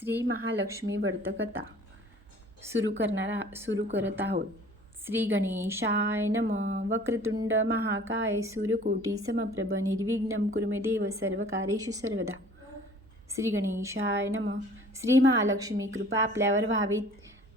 श्री महालक्ष्मी व्रतकथा सुरू करणार सुरू करत आहोत. श्री गणेशाय नम. वक्रतुंड महाकाय सूर्यकोटी समप्रभ निर्विघ्न कुर्मे देव सर्वकारेषु सर्वदा. श्री गणेशाय नम. श्री महालक्ष्मी कृपा आपल्यावर व्हावीत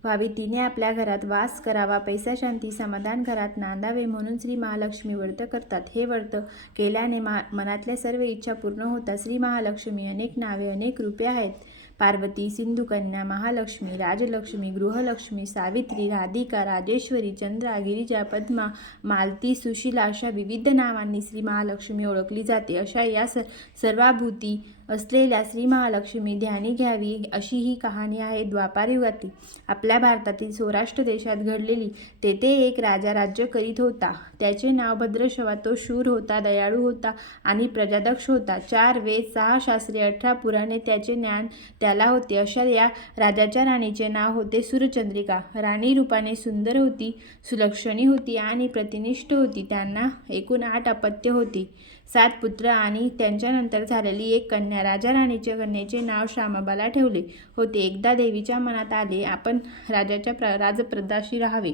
व्हावी तिने आपल्या घरात वास करावा पैसा शांती समाधान घरात नांदावे म्हणून श्री महालक्ष्मी व्रत करतात. हे व्रत केल्याने मा मनातल्या सर्व इच्छा पूर्ण होतात. श्री महालक्ष्मी अनेक नावे अनेक रूपे आहेत. पार्वती सिंधुकन्या महालक्ष्मी राजलक्ष्मी गृहलक्ष्मी सावित्री राधिका राजेश्वरी चंद्रा गिरिजा पद्मा मालती सुशीला अशा विविध नावांनी श्री महालक्ष्मी ओळखली जाते. अशा या स सर्वाभूती असलेल्या श्री महालक्ष्मी ध्यानी घ्यावी अशी ही कहाणी आहे द्वापार युगातली आपल्या भारतातील सौराष्ट्र देशात घडलेली तेथे एक राजा राज्य करीत होता. त्याचे नाव भद्रशवा. तो शूर होता दयाळू होता आणि प्रजादक्ष होता. चार वेद सहा शास्त्रे अठरा पुराणे त्याचे ज्ञान त्याला होते. अशा या राजाच्या राणीचे नाव होते सूरचंद्रिका राणी रूपाने सुंदर होती सुलक्षणी होती आणि प्रतिनिष्ठ होती. त्यांना एकूण आठ अपत्य होती. सात पुत्र आणि त्यांच्यानंतर झालेली एक कन्या राजा राणीच्या कन्याचे नाव श्यामाबाला ठेवले होते. एकदा देवीच्या मनात आले आपण राजाच्या प्र राजप्रदाशी राहावे.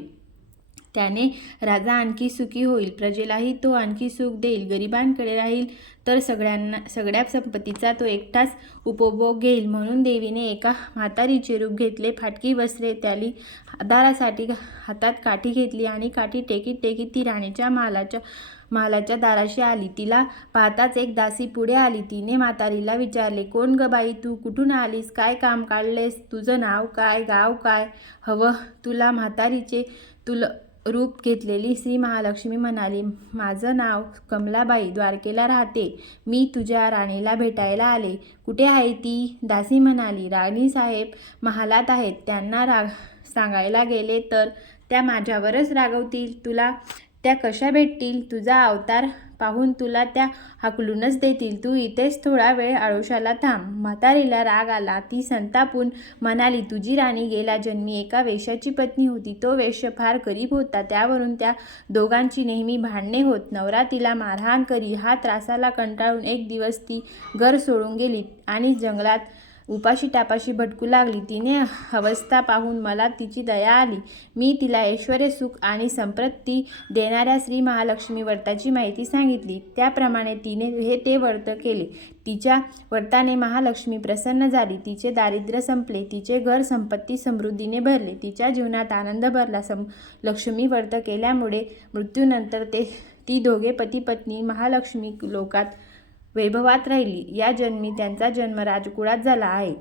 त्याने राजा आणखी सुखी होईल प्रजेलाही तो आणखी सुख देईल गरिबांकडे राहील तर सगळ्यांना सगळ्या संपत्तीचा तो एकटाच उपभोग घेईल. म्हणून देवीने एका म्हातारीचे रूप घेतले फाटकी वस्त्रे त्याली दारासाठी हातात काठी घेतली आणि काठी टेकीत टेकीत ती राणीच्या महालाच्या महालाच्या दाराशी आली. तिला पाहताच एक दासी पुढे आली. तिने म्हातारीला विचारले कोण ग बाई तू कुठून आलीस? काय काम काढलेस? तुझं नाव काय? गाव काय? हवं तुला म्हातारीचे तुला रूप घेतलेली श्री महालक्ष्मी म्हणाली माझं नाव कमलाबाई द्वारकेला राहते. मी तुझ्या राणीला भेटायला आले. कुठे आहे ती? दासी म्हणाली राणी साहेब महालात आहेत. त्यांना राग सांगायला गेले तर त्या माझ्यावरच रागवतील. तुला त्या कशा भेटतील? तुझा अवतार पाहून तुला त्या हाकलूनच देतील. तू इथेच थोडा वेळ आळोशाला थांब. म्हातारीला राग आला. ती संतापून म्हणाली तुझी राणी गेला जन्मी एका वेशाची पत्नी होती. तो वेश्य फार गरीब होता. त्यावरून त्या दोघांची नेहमी भांडणे होत. नवरा तिला मारहाण करी. हा त्रासाला कंटाळून एक दिवस ती घर सोडून गेली आणि जंगलात उपाशी टापाशी भटकू लागली. तिने अवस्था पाहून मला तिची दया आली. मी तिला ऐश्वर सुख आणि संपत्ती देणाऱ्या श्री महालक्ष्मी व्रताची माहिती सांगितली. त्याप्रमाणे तिने हे ते व्रत केले. तिच्या व्रताने महालक्ष्मी प्रसन्न झाली. तिचे दारिद्र्य संपले. तिचे घर संपत्ती समृद्धीने भरले. तिच्या जीवनात आनंद भरला. सम लक्ष्मी व्रत केल्यामुळे मृत्यूनंतर ते ती दोघे पती पत्नी महालक्ष्मी लोकात वैभवात राहिली. या जन्मी त्यांचा जन्म राजकुळात झाला आहे.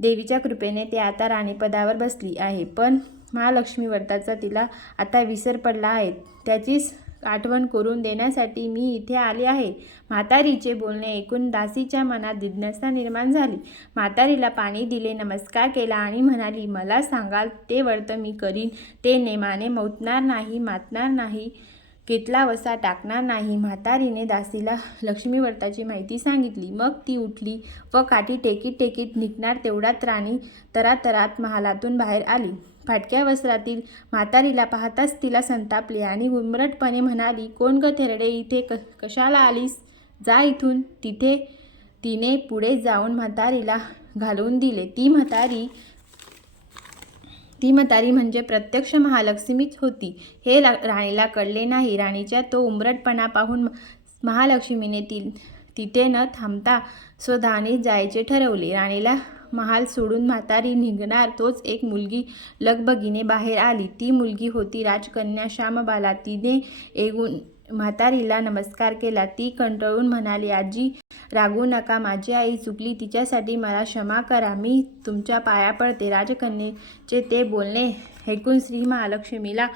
देवीच्या कृपेने ते आता राणीपदावर बसली आहे. पण महालक्ष्मी व्रताचा तिला आता विसर पडला आहे. त्याचीच आठवण करून देण्यासाठी मी इथे आले आहे. म्हातारीचे बोलणे ऐकून दासीच्या मनात जिज्ञासा निर्माण झाली. म्हातारीला पाणी दिले नमस्कार केला आणि म्हणाली मला सांगाल ते व्रत मी करीन. ते नेमाने मौतणार नाही मातणार नाही. केतला वसा टाकणार नाही. म्हातारीने दासीला लक्ष्मी व्रताची माहिती सांगितली. मग ती उठली व काठी टेकीत टेकीत निघणार तेवढ्यात राणी तरातरात महालातून बाहेर आली. फाटक्या वस्त्रातील म्हातारीला पाहताच तिला संतापले आणि गुमरटपणे म्हणाली कोण ग थेरडे? इथे क कशाला आलीस? जा इथून. तिथे तिने पुढे जाऊन म्हातारीला घालवून दिले. ती म्हातारी ती म्हातारी म्हणजे प्रत्यक्ष महालक्ष्मीच होती. हे राणीला कळले नाही. राणीच्या तो उमरटपणा पाहून महालक्ष्मीने ती तिथे न थांबता स्वधाने जायचे ठरवले. राणीला महाल सोडून म्हातारी निघणार तोच एक मुलगी लगबगीने बाहेर आली. ती मुलगी होती राजकन्या श्यामबाला. तिने येऊन म्हातारीला नमस्कार केला. ती कंटाळून म्हणाली आजी रागवू नका. माझी आई चुकली. तिच्यासाठी मला क्षमा करा. मी तुमच्या पाया पडते. राजकन्येचे ते बोलणे ऐकून श्री महालक्ष्मीला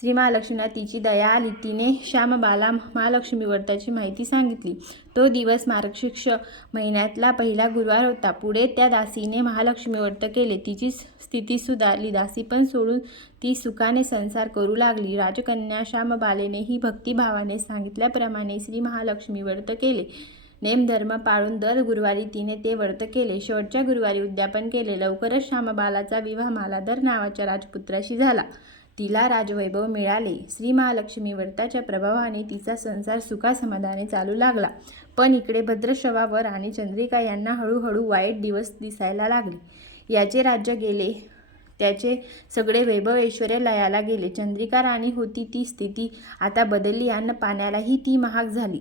श्री महालक्ष्मीला तिची दया आली. तिने श्यामबाला महालक्ष्मी व्रताची माहिती सांगितली. तो दिवस मार्गशिक्ष महिन्यातला पहिला गुरुवार होता. पुढे त्या दासीने महालक्ष्मी व्रत केले. तिची स्थिती सुधारली. दासी पण सोडून ती सुखाने संसार करू लागली. राजकन्या श्यामबालेनेही भक्तिभावाने सांगितल्याप्रमाणे श्री महालक्ष्मी व्रत केले नेमधर्म पाळून दर गुरुवारी तिने ते व्रत केले. शेवटच्या गुरुवारी उद्यापन केले. लवकरच श्यामबालाचा विवाह मालाधर नावाच्या राजपुत्राशी झाला. तिला राजवैभव मिळाले. श्री महालक्ष्मी व्रताच्या प्रभावाने तिचा संसार सुखासमाधाने चालू लागला. पण इकडे भद्रश्रवावर आणि चंद्रिका यांना हळूहळू वाईट दिवस दिसायला लागले. याचे राज्य गेले. त्याचे सगळे वैभव ऐश्वर्य लयाला गेले. चंद्रिका राणी होती ती स्थिती आता बदलली अन्न पाण्यालाही ती महाग झाली.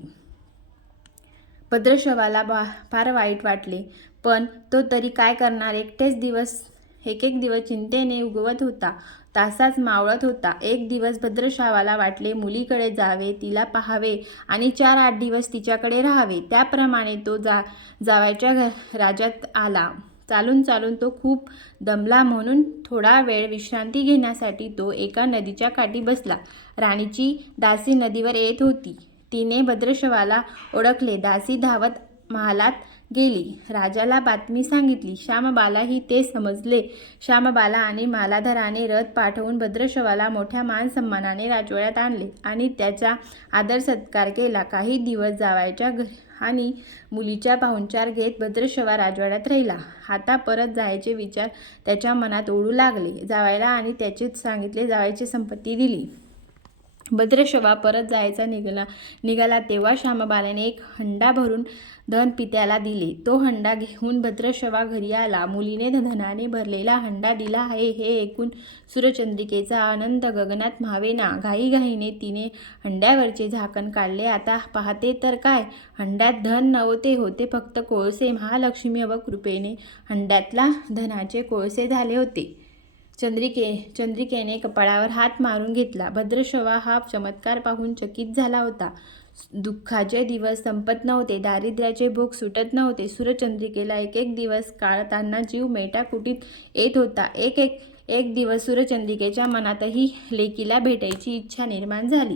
भद्रशवाला बा फार वाईट वाटले. पण तो तरी काय करणार? एकटेच दिवस एक एक दिवस चिंतेने उगवत होता. तासाच मावळत होता. एक दिवस भद्रशावाला वाटले मुलीकडे जावे तिला पाहावे आणि चार आठ दिवस तिच्याकडे राहावे. त्याप्रमाणे तो जा जावायच्या घ राजात आला. चालून चालून तो खूप दमला म्हणून थोडा वेळ विश्रांती घेण्यासाठी तो एका नदीच्या काठी बसला. राणीची दासी नदीवर येत होती. तिने भद्रशवाला ओळखले. दासी धावत महालात गेली. राजाला बातमी सांगितली. श्यामबालाही ते समजले. श्यामबाला आणि मालाधराने रथ पाठवून भद्रशवाला मोठ्या मान सन्मानाने राजवाड्यात आणले आणि त्याचा आदर सत्कार केला. काही दिवस जावायच्या घ आणि मुलीच्या पाहुणचार घेत भद्रशवा राजवाड्यात राहिला. आता परत जायचे विचार त्याच्या मनात ओढू लागले. जावायला आणि त्याचे सांगितले जावायची संपत्ती दिली. भद्रशवा परत जायचा निघाला. निघाला तेव्हा श्यामबालाने एक हंडा भरून धन पित्याला दिले. तो हंडा घेऊन भद्रशवा घरी आला. मुलीने धनाने भरलेला हंडा दिला आहे. हे ऐकून सूर्यचंद्रिकेचा आनंद गगनात म्हावेना. घाईघाईने तिने हंड्यावरचे झाकण काढले. आता पाहते तर काय? हंड्यात धन नव्हते होते. फक्त कोळसे महालक्ष्मी व कृपेने हंड्यातला धनाचे कोळसे झाले होते. चंद्रिके चंद्रिकेने कपाळावर हात मारून घेतला. भद्रशवा हा चमत्कार पाहून चकित झाला होता. दुःखाचे दिवस संपत नव्हते दारिद्र्याचे भोग सुटत नव्हते. सूरचंद्रिकेला एक एक दिवस काळताना जीव मेटाकुटीत येत होता. एक एक एक दिवस सूरचंद्रिकेच्या मनातही लेकीला भेटायची इच्छा निर्माण झाली.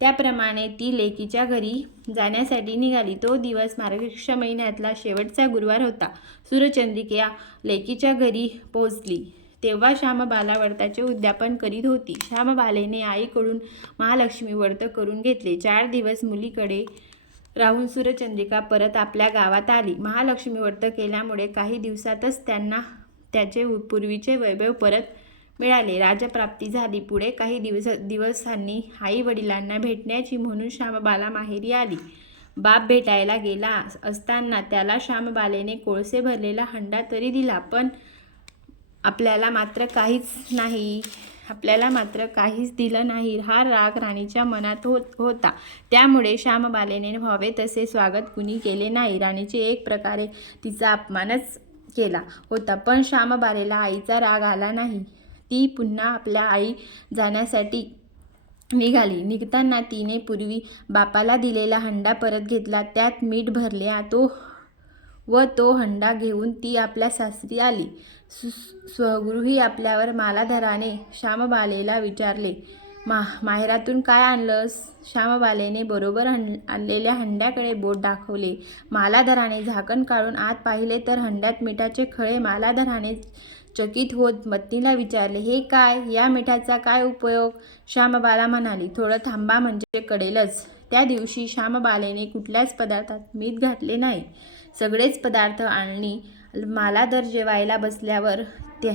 त्याप्रमाणे ती लेकीच्या घरी जाण्यासाठी निघाली. तो दिवस मार्गशीर्ष महिन्यातला शेवटचा गुरुवार होता. सूरचंद्रिका लेकीच्या घरी पोहोचली. तेव्हा श्यामबाला व्रताचे उद्यापन करीत होती. श्यामबालेने आईकडून महालक्ष्मी व्रत करून घेतले. चार दिवस मुलीकडे राहून सूरचंद्रिका परत आपल्या गावात आली. महालक्ष्मी व्रत केल्यामुळे काही दिवसातच त्यांना त्याचे पूर्वीचे वैभव परत मिळाले. राजप्राप्ती झाली. पुढे काही दिवस दिवसांनी आई वडिलांना भेटण्याची म्हणून श्यामबाला माहेरी आली. बाप भेटायला गेला असताना त्याला श्यामबालेने कोळसे भरलेला हंडा तरी दिला पण आपल्याला मात्र काहीच नाही. आपल्याला मात्र काहीच दिलं नाही. हा राग राणीच्या मनात होत होता. त्यामुळे श्यामबालेने व्हावे तसे स्वागत कुणी केले नाही. राणीचे एक प्रकारे तिचा अपमानच केला होता. पण श्यामबालेला आईचा राग आला नाही. ती पुन्हा आपल्या आई जाण्यासाठी निघाली. निघताना तिने पूर्वी बापाला दिलेला हंडा परत घेतला. त्यात मीठ भरले. तो व तो हंडा घेऊन ती आपल्या सासरी आली. सु स्वगृही आपल्यावर मालाधराने श्यामबालेला विचारले मा माहेरातून काय आणलंस? श्यामबालेने बरोबर हं आणलेल्या हंड्याकडे बोट दाखवले. मालाधराने झाकण काढून आत पाहिले तर हंड्यात मिठाचे खळे मालाधराने चकित होत मत्नीला विचारले हे काय? या मिठाचा काय उपयोग? श्यामबाला म्हणाली थोडं थांबा म्हणजे कडेलच. त्या दिवशी श्यामबालेने कुठल्याच पदार्थात मीठ घातले नाही. सगळेच पदार्थ आणली. मालाधर जेवायला बसल्यावर त्या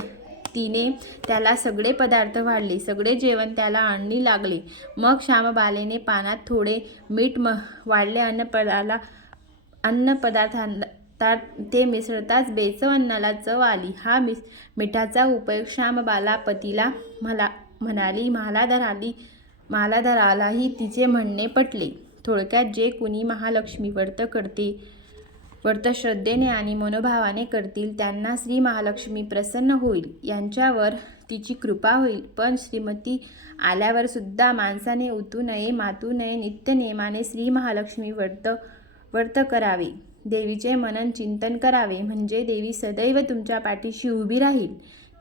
तिने त्याला सगळे पदार्थ वाढले. सगळे जेवण त्याला आणणी लागले. मग श्यामबालेने पानात थोडे मीठ म वाढले. अन्नपदाला अन्नपदार्थात ते मिसळताच बेचव अन्नाला चव आली. हा मिस मिठाचा उपयोग श्यामबाला पतीला मला म्हणाली मालाधराली मालाधरालाही तिचे म्हणणे पटले. थोडक्यात जे कुणी महालक्ष्मी व्रत करते व्रत श्रद्धेने आणि मनोभावाने करतील त्यांना श्री महालक्ष्मी प्रसन्न होईल यांच्यावर तिची कृपा होईल. पण श्रीमती आल्यावर सुद्धा माणसाने उतू नये मातू नये नित्यनेमाने श्री महालक्ष्मी व्रत व्रत करावे. देवीचे मनन चिंतन करावे. म्हणजे देवी सदैव तुमच्या पाठीशी उभी राहील.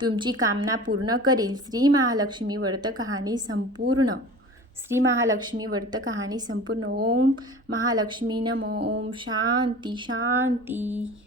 तुमची कामना पूर्ण करील. श्री महालक्ष्मी व्रत कहाणी संपूर्ण. श्री महालक्ष्मी व्रत कहाणी संपूर्ण. ओम महालक्ष्मी नमो. ओम शांती शांती.